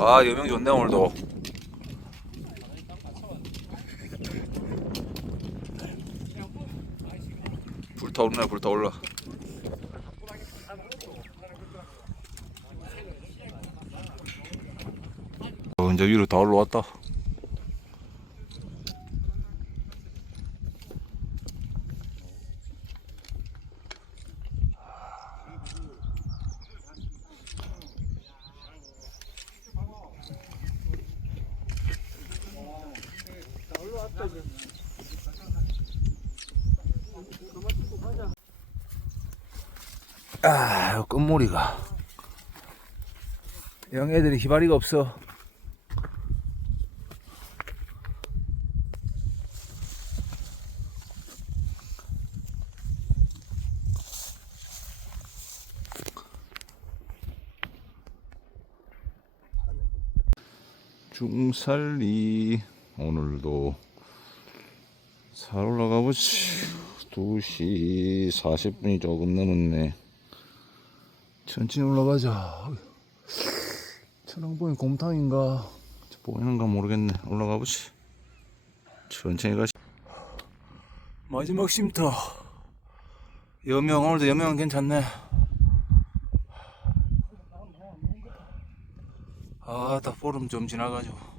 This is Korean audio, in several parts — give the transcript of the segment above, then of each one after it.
아 여명 좋네 오늘도. 불타오르네 불타올라. 어, 이제 위로 다 올라왔다 아, 요 끝머리가. 영 애들이 희발이가 없어. 중살리 오늘도 살 올라가 보지 2시 40분이 조금 넘었네. 천천히 올라가자. 천왕봉이 곰탕인가? 보이는가 모르겠네. 올라가 보지 천천히 가시. 마지막 쉼터. 여명 오늘도 여명은 괜찮네. 아다 보름 좀 지나가지고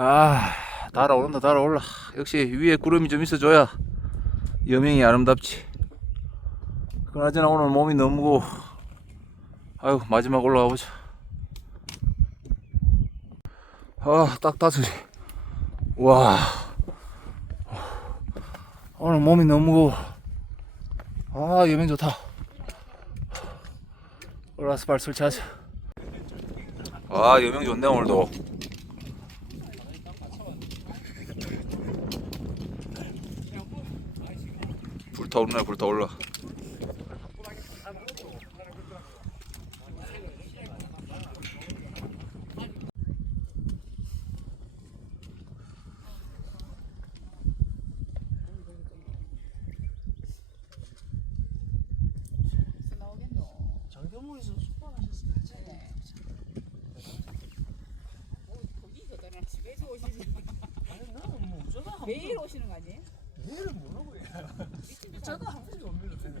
아 달아오른다 달아올라. 역시 위에 구름이 좀 있어줘야 여명이 아름답지. 그나저나 오늘 몸이 너무 고. 아유 마지막 올라가 보자. 아딱 다섯이 와. 오늘 몸이 너무 고. 아 여명 좋다. 올라와서 발 설치하자. 아 여명 좋네 오늘도 불타오르네 불타올라 장경무에서 숙박하셨습니다. 매주 오시지. 아니 나는 뭐한 매일 오시는 거 아니에요? 매일은 모르고 요. 저도 한 번도 못 밀었어요.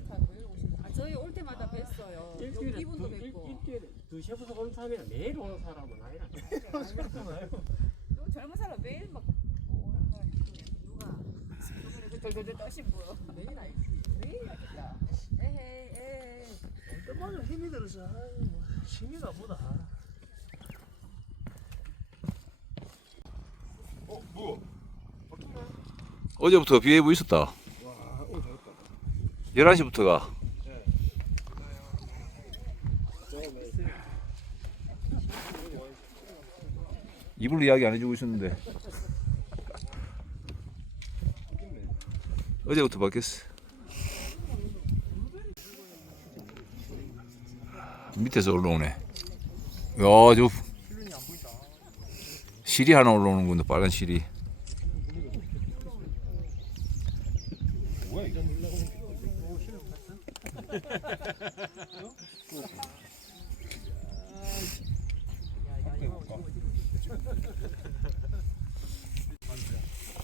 아, 저희 올 때마다 뵀어요. 일주일에 이분도 두, 일, 뵙고. 일주일에 두세 번 오는 사람이랑 매일 오는 사람은 아니라 그렇잖아요. 또 젊은 사람 매일 막 오는 거 누가 저번에 그 덜덜덜 떠신 분 매일 알지. 매일 알겠다. 에헤이 에헤이. 때마다 힘이 들어서 뭐 힘이가 보다. 어제부터 비 예보 있었다 11시부터가. 이불로 이야기 안 해주고 있었는데. 어제부터 바뀌었어. 밑에서 올라오네. 야 저 실이 하나 올라오는 건데 빨간 실이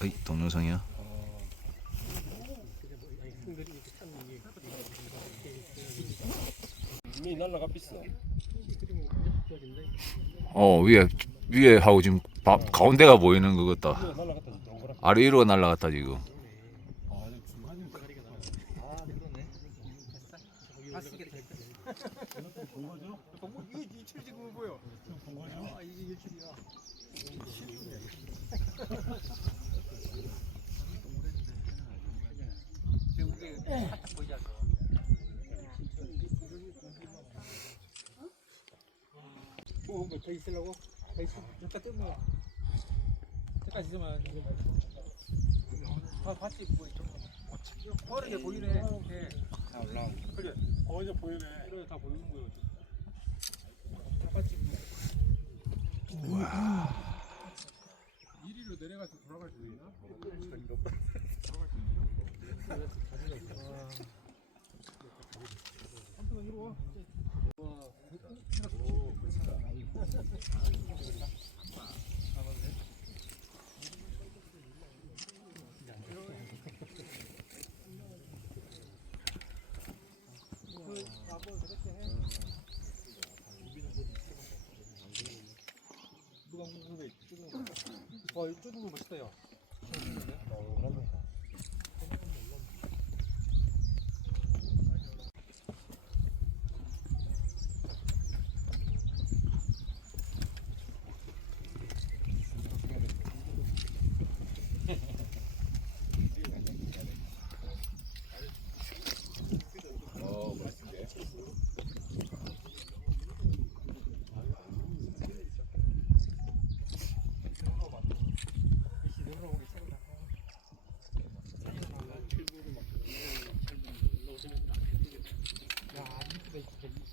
어이 동영상이야. 어 위에 위에 하고 지금 바, 가운데가 보이는 거 같다 날라갔다 동그랗게. 아래 위로 날라갔다 지금 본 거죠? 공부 이게 일출이 지금 보여. 쭉본 거죠? 아 이게 일출이야. 실수네. 지금 우리 살짝 보이잖아. 어, 뭐더 있으려고? 더 있어. 잠깐 뜨면. 잠깐 있으면 다 봤지 뭐 이쪽. 빠르게 보이네. 네. 다 올라. 그래. 어 이제 보이네. 이래 다 보이는 거예요. 다 봤지. 이리로 내려가서 돌아갈 수 있나? 한번 이리 와. 누가 누가 찍은 거 멋있다, 야.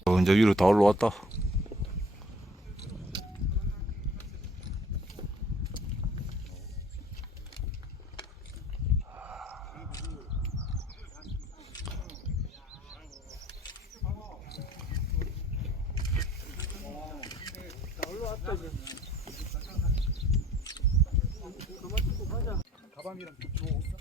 어, 이제 위로 다 올라왔다. 가방이랑 줘.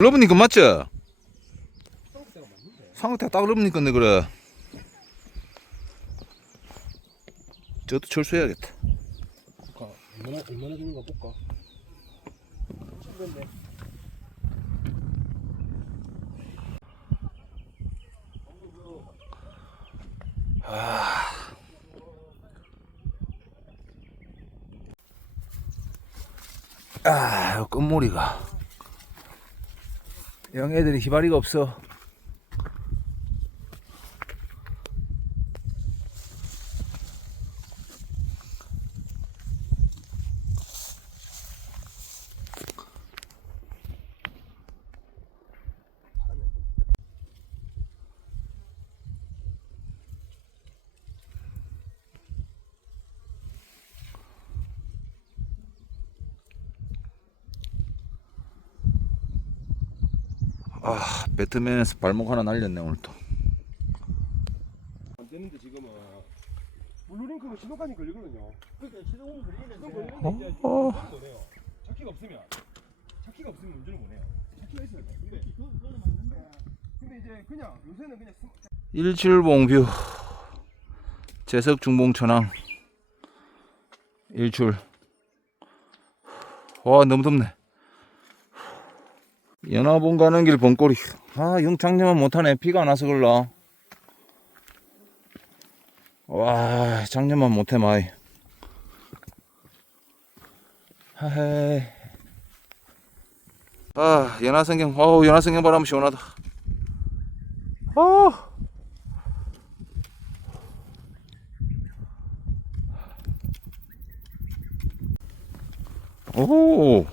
러브니까 맞지? 상태가 딱 러브니 건데 그래. 저도 철수해야겠다. 얼마나 얼마나 주는가 볼까. 아, 요 끝머리가. 영 애들이 희발이가 없어. 아, 배트맨에서 발목 하나 날렸네 오늘 또. 안 되는데 지금은 블루링크는 신호까지 걸리거든요. 그러니까 시동은 걸리는데. 걸리는데 이제 어. 못해요. 차키가 없으면 차키가 없으면 운전을 못 해요. 차키가 있어야 돼. 근데 근데 이제 그냥 요새는 그냥 스- 일출봉뷰 재석 중봉 천왕 일출 와 너무 덥네 연화봉 가는 길 봄꼬리. 아 영창년만 못하네. 비가 안 와서 그럴라 와 작년만 못해 마이. 하헤 아 연화성경. 어우 연화성경 바람 시원하다. 아 오.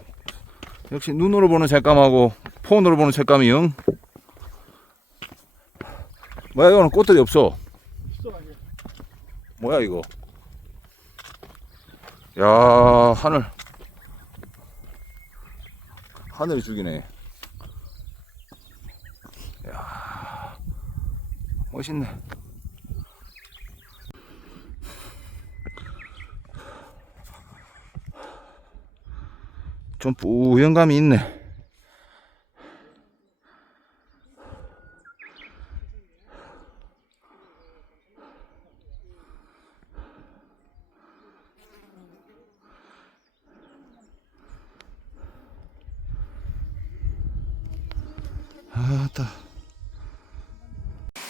역시 눈으로 보는 색감하고 폰으로 보는 색감이 영 뭐야 이거는 꽃들이 없어. 뭐야 이거? 야 하늘. 하늘이 죽이네. 야 멋있네. 좀 뿌연감이 있네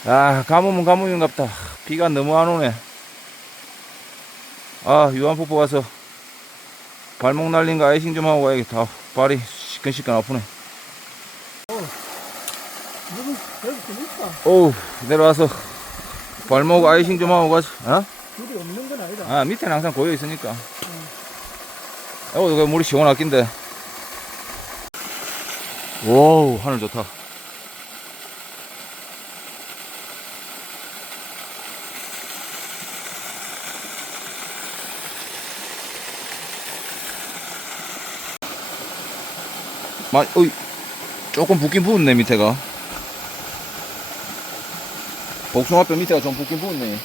아 가뭄은 가뭄인갑다 비가 너무 안 오네 아 유한폭포 가서 발목 날린 거 아이싱 좀 하고 가야겠다 발이 시끈시끈 아프네. 어우 내려와서 발목 아이싱 좀 하고 가지 어? 물이 없는 건 아니다. 아 밑에는 항상 고여 있으니까 어 이거 물이 시원하긴데 와우 하늘 좋다 마, 어이, 조금 붓긴 부었네 밑에가 복숭아뼈 밑에가 좀 붓긴 부었네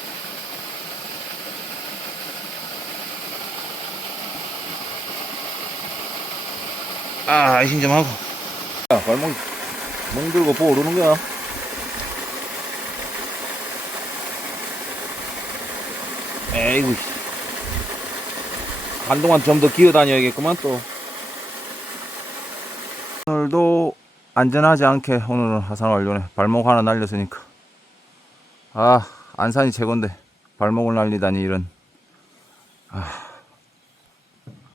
아, 아이싱 좀 하고. 야, 발목, 멍 들고 보고 오르는 거야. 에이구, 씨. 한동안 좀 더 기어 다녀야겠구만, 또. 오늘도 안전하지 않게 오늘은 하산 완료네. 발목 하나 날렸으니까. 아, 안산이 최고인데. 발목을 날리다니, 이런. 아.